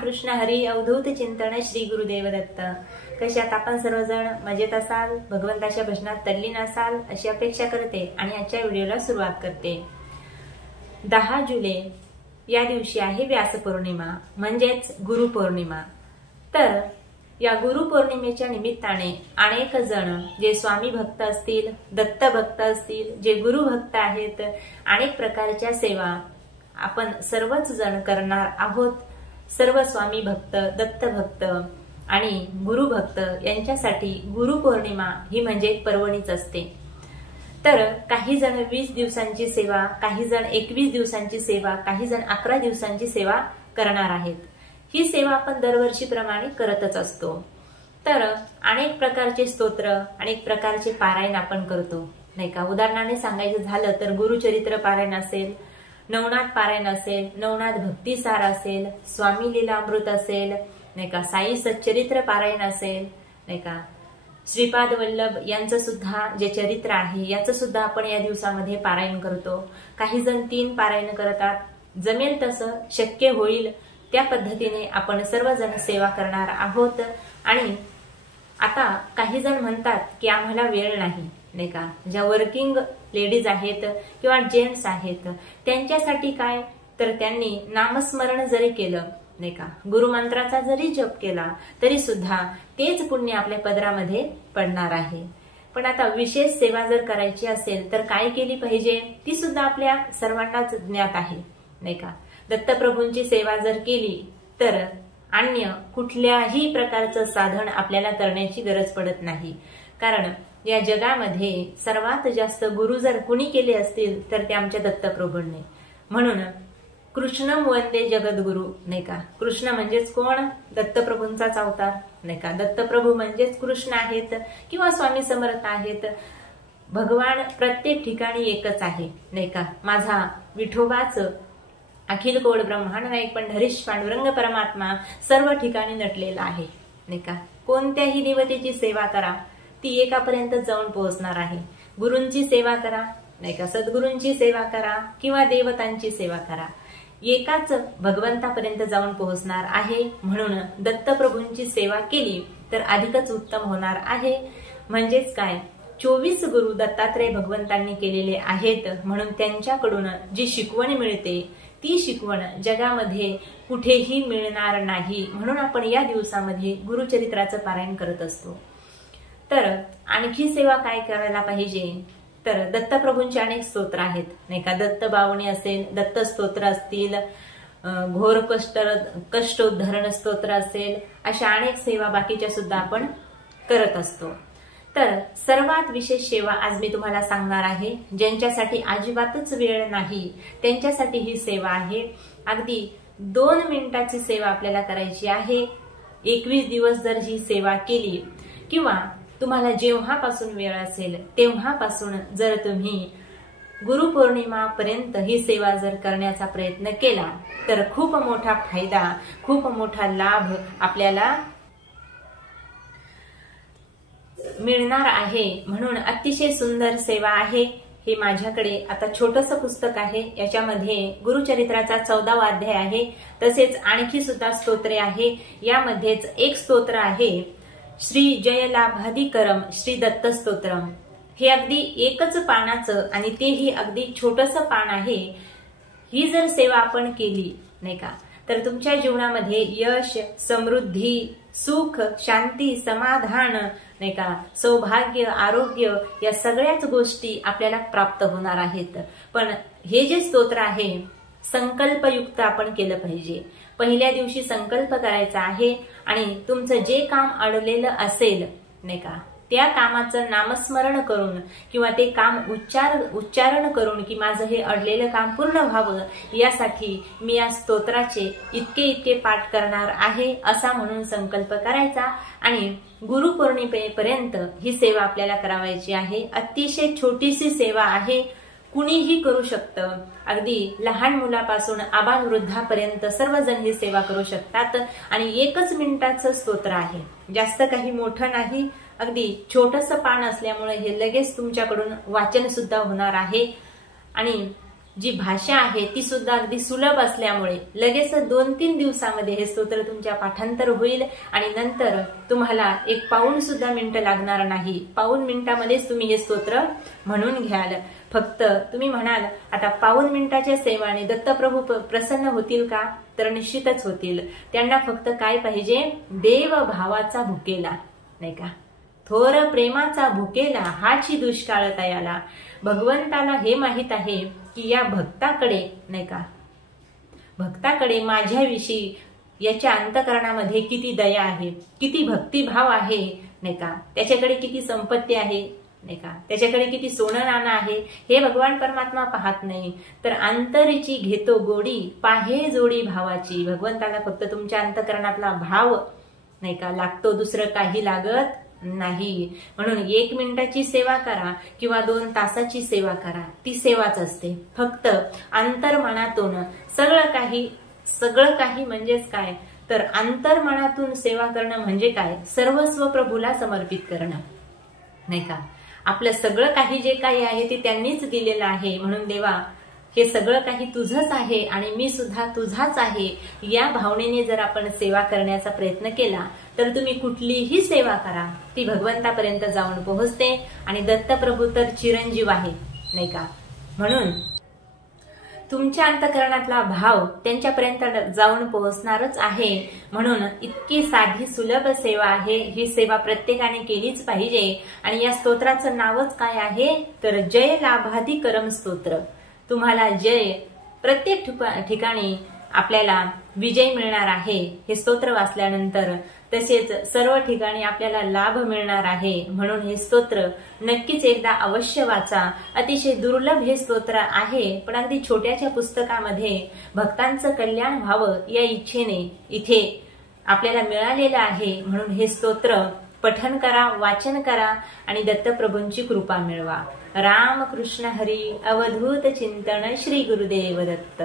रामकृष्ण हरी अवधूत चिंतन श्री गुरुदेव दत्त। कशात आपण सर्वजण मजेत असाल, भगवंताच्या भजनात तल्लीन असाल अशी अपेक्षा करते आणि आजच्या व्हिडिओला सुरुवात करते। 10 जुलै या दिवशी आहे व्यास पौर्णिमा म्हणजेच गुरुपौर्णिमा। तर या गुरुपौर्णिमेच्या निमित्ताने अनेक जण जे स्वामी भक्त असतील, दत्त भक्त असतील, जे गुरु भक्त आहेत, अनेक प्रकारच्या सेवा आपण सर्वच जण करणार आहोत। सर्व स्वामी भक्त, दत्त भक्त आणि गुरु भक्त यांच्यासाठी गुरुपौर्णिमा ही म्हणजे पर्वणीच असते। तर काही जण 20 दिवसांची सेवा, काही जण 21 दिवसांची सेवा, काही जण 11 दिवसांची सेवा करणार आहेत। ही सेवा आपण दरवर्षीप्रमाणे करतच असतो। तर अनेक प्रकारचे स्तोत्र, अनेक प्रकारचे पारायण आपण करतो, नाही का। उदाहरणाने सांगायचं झालं तर गुरुचरित्र पारायण असेल, नवनाथ पारायण असेल, नवनाथ भक्तिसार असेल, स्वामी लीलामृत असेल, नाही का, साई सच्चरित्र पारायण असेल, नाही का, श्रीपाद वल्लभ यांचं सुद्धा जे चरित्र आहे याचं सुद्धा आपण या दिवसामध्ये पारायण करतो। काही जण 3 पारायण करतात। जमेल तसं, शक्य होईल त्या पद्धतीने आपण सर्वजण सेवा करणार आहोत। आणि आता काही जण म्हणतात की आम्हाला वेळ नाही, नाही का, ज्या वर्किंग लेडीज आहेत किंवा जेंट्स आहेत त्यांच्यासाठी काय, तर त्यांनी नामस्मरण जरी केलं, नाही का, गुरुमंत्राचा जरी जप केला तरी सुद्धा तेच पुण्य आपल्या पदरामध्ये पडणार आहे। पण आता विशेष सेवा जर करायची असेल तर काय केली पाहिजे ती सुद्धा आपल्या सर्वांनाच ज्ञात आहे, नाही का। दत्तप्रभूंची सेवा जर केली तर अन्य कुठल्याही प्रकारचं साधन आपल्याला करण्याची गरज पडत नाही। कारण या जगामध्ये सर्वात जास्त गुरु जर कुणी केले असतील तर ते आमच्या दत्तप्रभूंनी। म्हणून कृष्णम वंदे जगद्गुरु, नाही का। कृष्ण म्हणजेच कोण? दत्तप्रभूंचाच अवतार, नाही का। दत्तप्रभू म्हणजेच कृष्ण आहेत किंवा स्वामी समर्थ आहेत। भगवान प्रत्येक ठिकाणी एकच आहे, नाही का। माझा विठोबाच अखिल कोड ब्रह्मांड नायक पंढरीश पांडुरंग परमात्मा सर्व ठिकाणी नटलेला आहे, नाही का। कोणत्याही देवतेची सेवा करा ती एकापर्यंत जाऊन पोहोचणार आहे। गुरूंची सेवा करा, नाही का, सद्गुरूंची सेवा करा किंवा देवतांची सेवा करा, एकाच भगवंतापर्यंत जाऊन पोहोचणार आहे। म्हणून दत्तप्रभूंची सेवा केली तर अधिकच उत्तम होणार आहे। म्हणजेच काय, 24 गुरु दत्तात्रय भगवंतांनी केलेले आहेत। म्हणून त्यांच्याकडून जी शिकवण मिळते ती शिकवण जगामध्ये कुठेही मिळणार नाही। म्हणून आपण या दिवसामध्ये गुरुचरित्राचं पारायण करत असतो। तर आणखी सेवा काय करायला पाहिजे, तर दत्तप्रभूंचे अनेक स्तोत्र आहेत, नाही का। दत्त बावणी असेल, दत्त स्तोत्र असतील, घोर कष्टोद्धरण स्तोत्र असेल, अशा अनेक सेवा बाकीच्या सुद्धा आपण करत असतो। तर सर्वात विशेष सेवा आज मी तुम्हाला सांगणार आहे, ज्यांच्यासाठी अजिबातच वेळ नाही त्यांच्यासाठी ही सेवा आहे। अगदी 2 मिनिटाची सेवा आपल्याला करायची आहे। 21 दिवस जर ही सेवा केली किंवा तुम्हाला जेव्हापासून वेळ असेल तेव्हापासून जर तुम्ही गुरुपौर्णिमापर्यंत ही सेवा जर करण्याचा प्रयत्न केला तर खूप मोठा फायदा, खूप मोठा लाभ आपल्याला मिळणार आहे। म्हणून अतिशय सुंदर सेवा आहे। हे माझ्याकडे आता छोटंसं पुस्तक आहे, याच्यामध्ये गुरुचरित्राचा 14वा अध्याय आहे, तसेच आणखी सुद्धा स्तोत्रे आहे। यामध्येच एक स्तोत्र आहे श्री जयलाभाधिकरम श्री दत्त स्तोत्रम। हे अगदी एकच पानाचं आणि तेही अगदी छोटंसं पान आहे। ही जर सेवा आपण केली, नाही का, तर तुमच्या जीवनामध्ये यश, समृद्धी, सुख, शांती, समाधान, नाही का, सौभाग्य, आरोग्य या सगळ्याच गोष्टी आपल्याला प्राप्त होणार आहेत। पण हे जे स्तोत्र आहे संकल्पयुक्त आपण केलं पाहिजे। पहिल्या दिवशी संकल्प करायचा आहे आणि तुमचं जे काम अडलेलं असेल, नाही का, त्या कामाचं नामस्मरण करून किंवा ते काम उच्चारण करून की माझं हे अडलेलं काम पूर्ण व्हावं यासाठी मी या स्तोत्राचे इतके पाठ करणार आहे असा म्हणून संकल्प करायचा। आणि गुरुपौर्णिमेपर्यंत ही सेवा आपल्याला करावायची आहे। अतिशय छोटीशी सेवा आहे, कुणीही करू शकतं। अगदी लहान मुलापासून आबाल वृद्धापर्यंत सर्वजण ही सेवा करू शकतात। आणि 1 मिनिटाचं स्तोत्र आहे, जास्त काही मोठं नाही, अगदी छोटंसं पान असल्यामुळे हे लगेच तुमच्याकडून वाचन सुद्धा होणार आहे। आणि जी भाषा आहे ती सुद्धा अगदी सुलभ असल्यामुळे लगेच 2-3 दिवसामध्ये हे स्तोत्र तुमच्या पाठांतर होईल आणि नंतर तुम्हाला एक पाऊण सुद्धा मिनिटं लागणार नाही. पाऊण मिनिटामध्येच तुम्ही हे स्तोत्र म्हणून घ्याल. फक्त तुम्ही म्हणाल आता पाऊण मिनिटाच्या सेवाने दत्तप्रभू प्रसन्न होतील का? तर निश्चितच होतील. त्यांना फक्त काय पाहिजे? देव भावाचा भुकेला, नाही का, थोर प्रेमाचा भुकेला हाची दुष्काळ तयाला. भगवंताला हे माहित आहे की या भक्ताकडे, नाही का, भक्ताकडे माझ्याविषयी याच्या अंतकरणामध्ये किती दया आहे, किती भक्तिभाव आहे, नाही का, त्याच्याकडे किती संपत्ती आहे, नाही का, त्याच्याकडे किती सोनं नाणं आहे, हे भगवान परमात्मा पाहत नाही. तर अंतरीची घेतो गोडी पाहे जोडी भावाची. भगवंताला फक्त तुमच्या अंतकरणातला भाव, नाही का, लागतो, दुसरं काही लागत नाही. म्हणून 1 मिनिटाची सेवा करा किंवा 2 तासाची सेवा करा, ती सेवाच असते. फक्त अंतर्मनातून सगळं काही म्हणजेच काय? तर अंतर्मनातून सेवा करणं म्हणजे काय? सर्वस्व प्रभूला समर्पित करणं, नाही का. आपलं सगळं काही जे काही आहे ते त्यांनीच दिलेलं आहे. म्हणून देवा, हे सगळं काही तुझंच आहे आणि मी सुद्धा तुझाच आहे, या भावनेने जर आपण सेवा करण्याचा प्रयत्न केला तर तुम्ही कुठलीही सेवा करा ती भगवंतापर्यंत जाऊन पोहोचते. आणि दत्तप्रभू तर चिरंजीव आहे, नाही का. म्हणून तुमच्या अंतकरणातला भाव त्यांच्यापर्यंत जाऊन पोहोचणारच आहे. म्हणून इतकी साधी सुलभ सेवा आहे, ही सेवा प्रत्येकाने केलीच पाहिजे. आणि या स्तोत्राचं नावच काय आहे? तर जय लाभाधी करम स्तोत्र. तुम्हाला जय, प्रत्येक ठिकाणी आपल्याला विजय मिळणार आहे हे स्तोत्र वाचल्यानंतर. तसेच सर्व ठिकाणी आपल्याला लाभ मिळणार आहे. म्हणून हे स्तोत्र नक्कीच एकदा अवश्य वाचा. अतिशय दुर्लभ हे स्तोत्र आहे, पण अगदी छोट्याच्या पुस्तकामध्ये भक्तांचं कल्याण व्हावं या इच्छेने इथे आपल्याला मिळालेलं आहे. म्हणून हे स्तोत्र पठन करा, वाचन करा आणि दत्तप्रभूंची कृपा मिळवा. राम कृष्ण हरी. अवधूत चिंतन. श्री गुरुदेव दत्त.